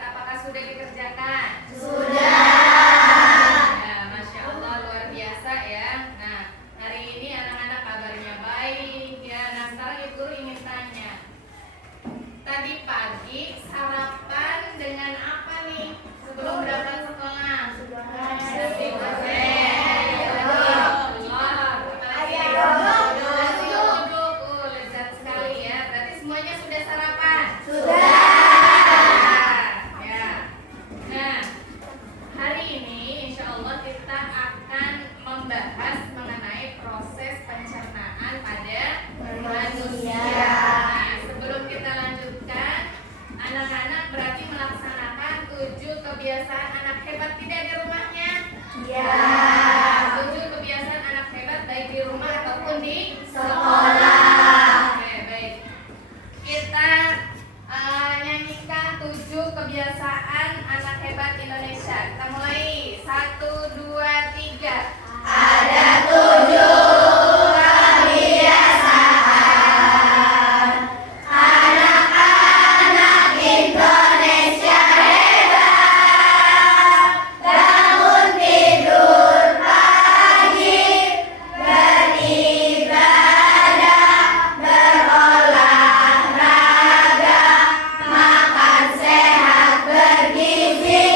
apakah sudah dikerjakan? Sudah. Ya, Masya Allah, luar biasa ya. Nah, hari ini anak-anak kabarnya baik ya. Nah, sekarang Ibu Guru ingin tanya, tadi pagi sarapan dengan apa nih sebelum berangkat sekolah? Nasi goreng. Nasi uduk. Lezat sekali ya. Berarti semuanya sudah sarapan? Ya. Nah, hari ini insya Allah kita akan membahas mengenai proses pencernaan pada manusia. Nah, sebelum kita lanjutkan, anak-anak berarti melaksanakan 7 kebiasaan anak hebat tidak di rumahnya? Ya. 7 kebiasaan anak hebat baik di rumah ataupun di Sekolah. Oke, baik. Kita nyanyikan 7 kebiasaan anak hebat Indonesia. Kita mulai. 1, 2, 3. Ada 7 kebiasaan anak-anak Indonesia hebat. Bangun tidur pagi, beribadah, berolahraga, makan sehat bergizi,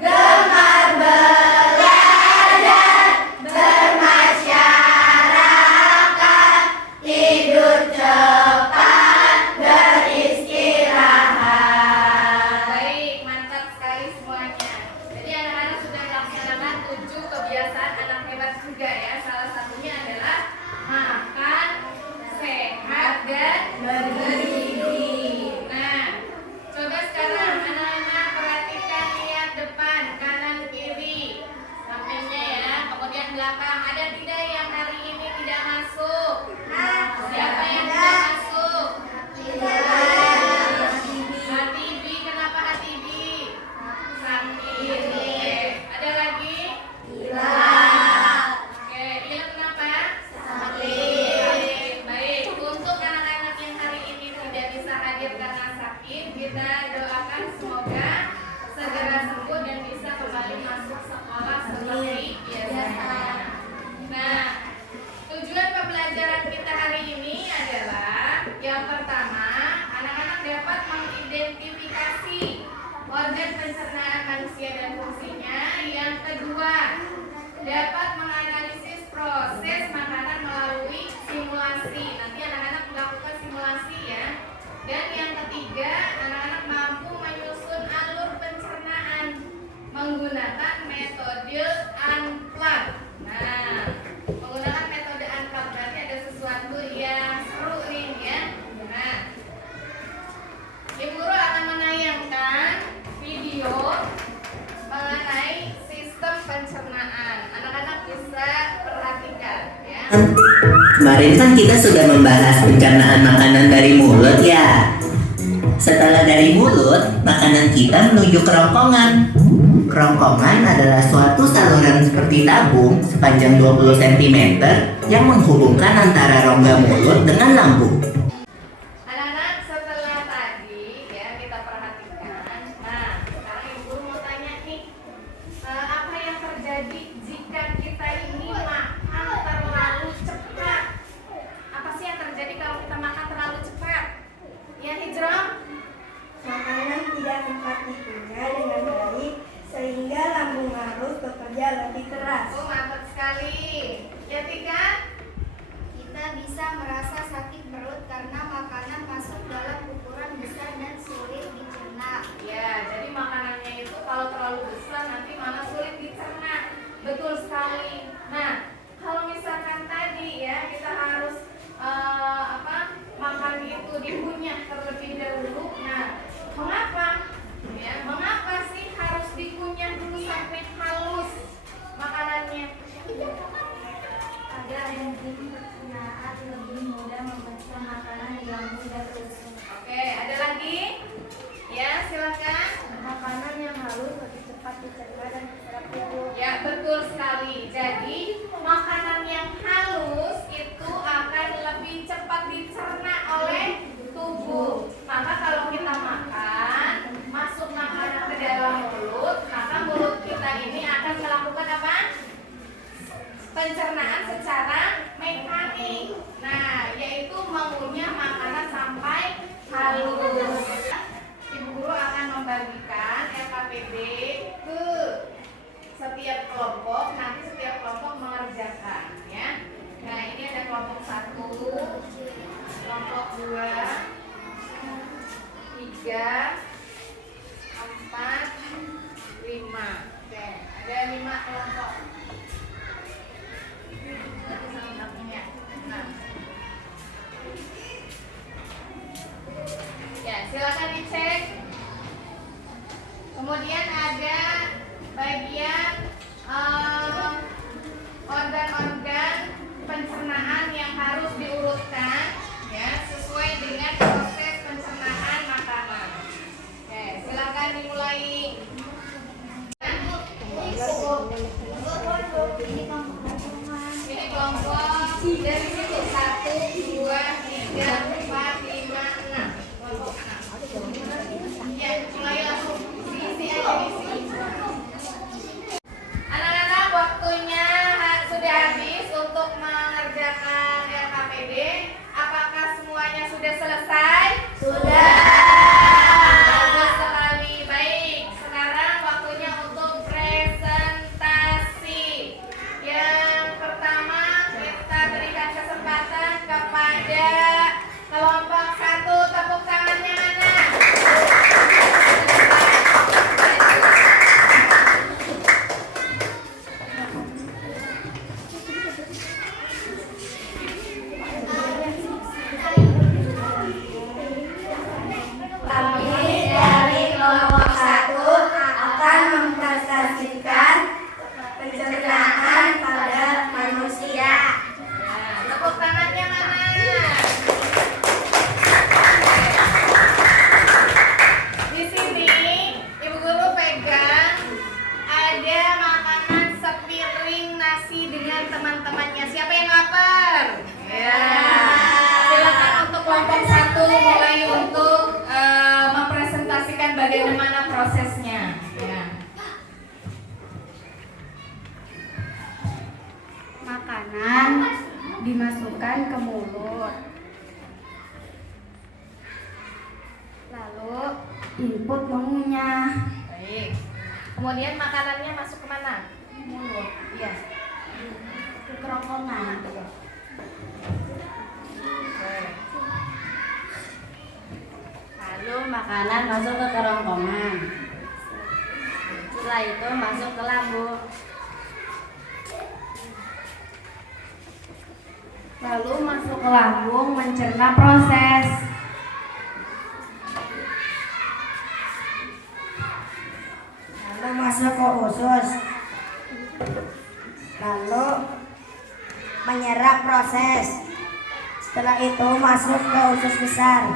gemar belajar, bermasyarakat, tidur cepat, beristirahat. Baik, mantap sekali semuanya. Jadi anak-anak sudah melaksanakan 7 kebiasaan anak hebat juga ya. Salah satunya adalah makan sehat dan bergizi. Nah, coba sekarang anak-anak perhatikan, lihat depan, kanan, kiri, sampingnya ya. Kemudian belakang. Ada tidak yang hari ini tidak masuk? Siapa yang tidak masuk? Hatibi, kenapa Hatibi? Sakit. Oke. Ada lagi? Oke, Ila kenapa? Sakit. Baik, untuk anak-anak yang hari ini tidak bisa hadir karena sakit, kita doakan semoga segera sembuh dan bisa kembali masuk sekolah seperti biasanya. Nah, tujuan pembelajaran kita hari ini adalah yang pertama, anak-anak dapat mengidentifikasi organ pencernaan manusia dan fungsinya. Yang kedua, dapat menganalisis proses makanan melalui simulasi. Nanti anak-anak melakukan simulasi ya. Dan yang ketiga, anak-anak mampu menyusun alur pencernaan menggunakan metode unplug. Nah, menggunakan metode unplug berarti ada sesuatu yang seru nih ya. Nah, Ibu Guru akan menayangkan video mengenai sistem pencernaan. Anak-anak bisa perhatikan ya. Kemarin kan kita sudah membahas pencernaan makanan dari mulut ya. Setelah dari mulut, makanan kita menuju kerongkongan. Kerongkongan adalah suatu saluran seperti tabung sepanjang 20 cm yang menghubungkan antara rongga mulut dengan lambung. Anak-anak, setelah tadi ya kita perhatikan. Nah, sekarang Ibu Guru mau tanya nih, apa yang terjadi jika kita ini makan terlalu cepat? Apa sih yang terjadi kalau kita makan terlalu cepat? Ya, Hijrah? Makanan tidak sempat dikunyah dengan baik sehingga lambung harus bekerja lebih keras. Oh, mantap sekali. Ya, Tika? Kita bisa merasa sakit perut karena makanan masuk dalam ukuran besar dan sulit dicerna. Ya, jadi makanannya itu kalau terlalu besar nanti malah sulit dicerna. Betul sekali. Nah, kalau misalkan tadi ya kita harus makan itu dikunyah terlebih dahulu. Nah, mengapa? Ya, mengapa sih harus dikunyah dulu sampai halus makanannya? Agar enzim pencernaan lebih mudah memecah makanan yang mudah terusuk. Oke, ada lagi? Ya, silakan. Makanan yang halus lebih cepat dicerna dan terserap tubuh. Ya, betul sekali. Jadi, makanan yang halus itu akan lebih cepat dicerna oleh tubuh. Maka kalau kita makan, masuk makanan KPD ke setiap kelompok. Nanti setiap kelompok mengerjakan ya. Nah, ini ada kelompok 1, kelompok 2, 3, 4, 5. Oke, ada 5 kelompok. Nah. Ya, silakan dicek. Kemudian ada bagian organ-organ pencernaan yang harus diurutkan ya sesuai dengan proses pencernaan makanan. Oke, silakan dimulai. Ini kelompok dari situ 1, 2, 3, 4, 5, 6. Kelompok 6. Ya, mulai langsung diisi aja diisi. Anak-anak, waktunya sudah habis untuk mengerjakan LKPD. Apakah semuanya sudah selesai? Sudah. Bagus sekali. Baik, sekarang waktunya untuk presentasi. Yang pertama, kita berikan kesempatan kepada kelompok 1. Tepuk tangannya mana? Kami dari kelompok 1 akan mempresentasikan pencernaan pada manusia. Nah, tepuk tangannya mana? Di sini Ibu Guru pegang ada makanan sepiring nasi dengan teman-temannya. Siapa yang lapar? Ya. Silakan untuk kelompok 1 mulai untuk mempresentasikan bagaimana prosesnya. Ya. Makanan dimasukkan ke mulut. Lalu input mengunyah. Baik. Kemudian makanannya masuk ke mana? Mulut. Iya. Ke kerongkongan. Lalu makanan masuk ke kerongkongan. Setelah itu masuk ke lambung. Lalu masuk ke lambung mencerna proses. Lalu masuk ke usus. Lalu menyerap proses. Setelah itu masuk ke usus besar.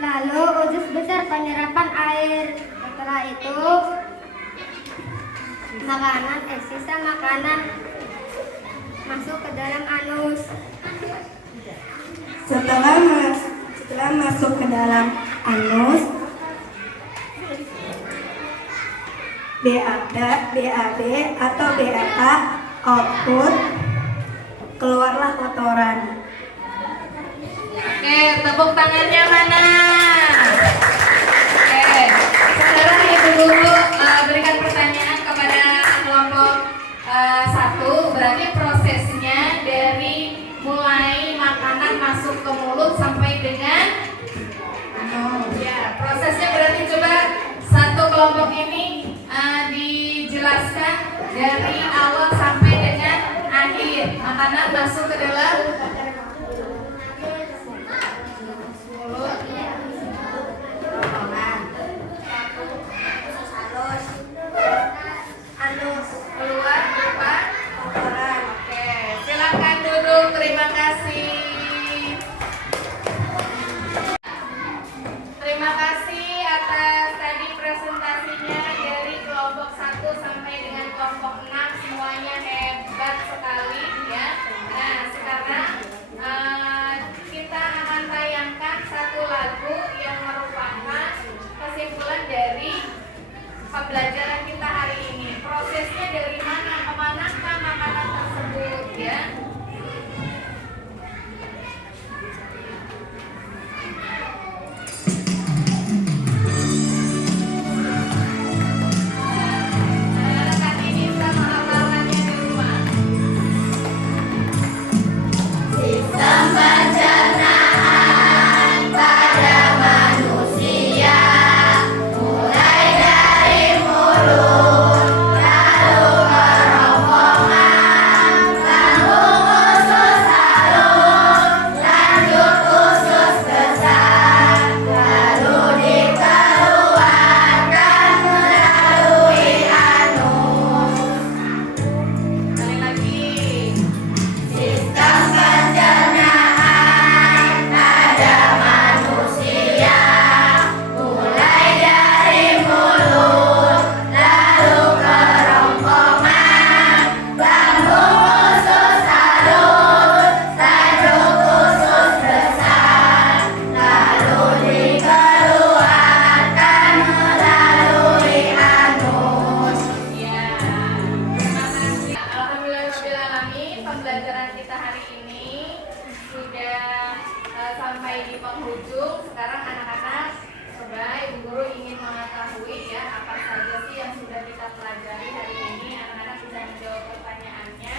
Lalu usus besar penyerapan air. Setelah itu sisa makanan masuk ke dalam anus. Setelah masuk ke dalam anus, BAD atau BAK output, keluarlah kotoran. Oke, tepuk tangannya mana? Oke, sekarang Ibu Guru berikan pertanyaan kepada kelompok 1. Berarti prosesnya dari mulai makanan masuk ke mulut sampai dengan ya, prosesnya berarti coba satu kelompok ini dijelaskan dari awal sampai dengan akhir. Makanan masuk ke dalam mulut, kerongkongan, anus, keluar berupa kotoran. Oke, silakan duduk. Terima kasih. Terima kasih atas tadi presentasinya dari kelompok 1 sampai dengan kelompok 6 semuanya. penghujung. Sekarang anak-anak, coba Ibu Guru ingin mengetahui ya apa saja sih yang sudah kita pelajari hari ini. Anak-anak bisa menjawab pertanyaannya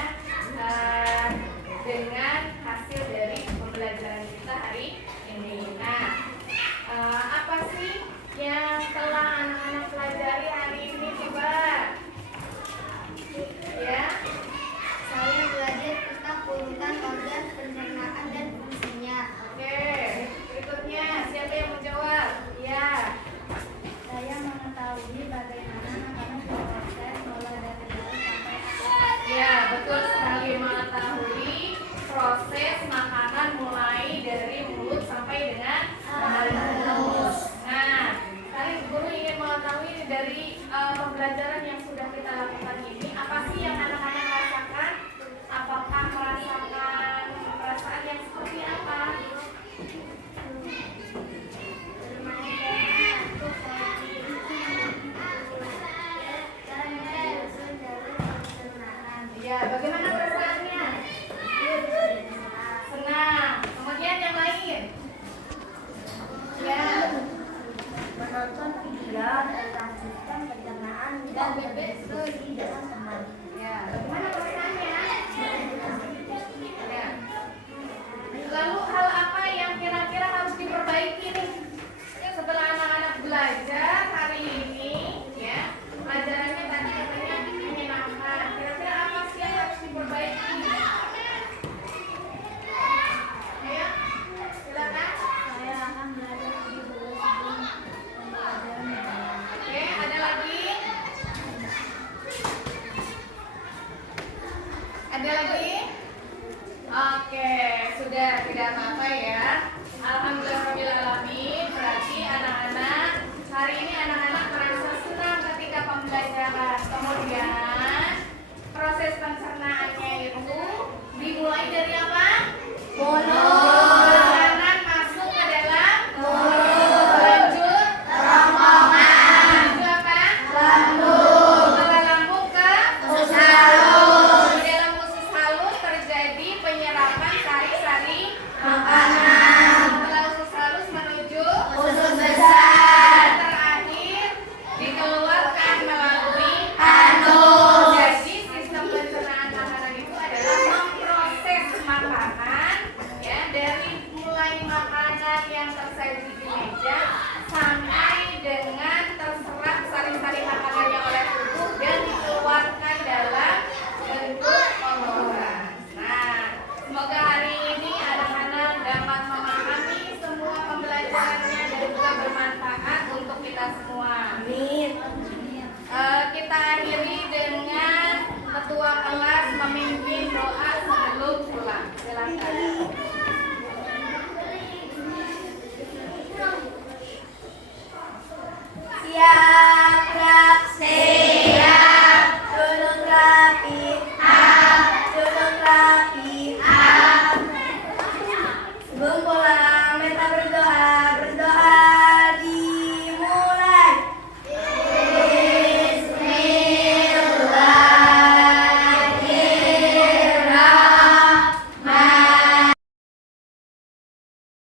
dengan hasil dari pembelajaran kita hari ini. Nah, apa sih yang telah anak-anak pelajari hari ini coba? Ya, Saya belajar tentang urutan organ pencernaan dan fungsinya. oke. Berikutnya siapa yang menjawab? Ya. Saya mengetahui bagaimana makanan berproses mulai dari mulut sampai akhir. Ya, betul sekali, mengetahui proses makanan mulai dari mulut sampai dengan halus. Nah, kali guru ingin mengetahui dari pembelajaran yang sudah kita lakukan ini, apa sih yang anak-anak rasakan? Apakah merasakan perasaan yang seperti apa? Ya, bagaimana perasaannya? Senang. Kemudian yang lain? Ya. Menonton video tentang sistem pencernaan dan berdiskutsi dengan teman. Ya, bagaimana perasaannya? Ya. Lalu hal apa yang kira-kira harus diperbaiki nih? Ya, setelah anak-anak belajar hari ini, ya, pelajarannya tadi katanya menyenangkan. Kira-kira apa sih yang harus diperbaiki? Ayo, silakan. Saya akan belajar lebih dulu sebelum pembelajaran dimulai. Oke, ada lagi? Ada lagi? Oke, sudah tidak apa-apa ya. Alhamdulillahirrahmanirrahim. Berarti anak-anak, hari ini anak-anak merasa senang ketika pembelajaran. Kemudian proses pencernaannya itu dimulai dari apa? Mulut. Makanan masuk ke dalam mulut. Lanjut kerongkongan. Lanjut apa? Lambung. Setelah lambung ke usus halus. Di dalam usus halus terjadi penyerapan sari-sari makanan. Setelah usus halus menuju usus besar. Terakhir dikeluarkan melalui anus. Jadi sistem pencernaan makanan itu adalah memproses makanan ya, dari mulai makanan yang tersaji di meja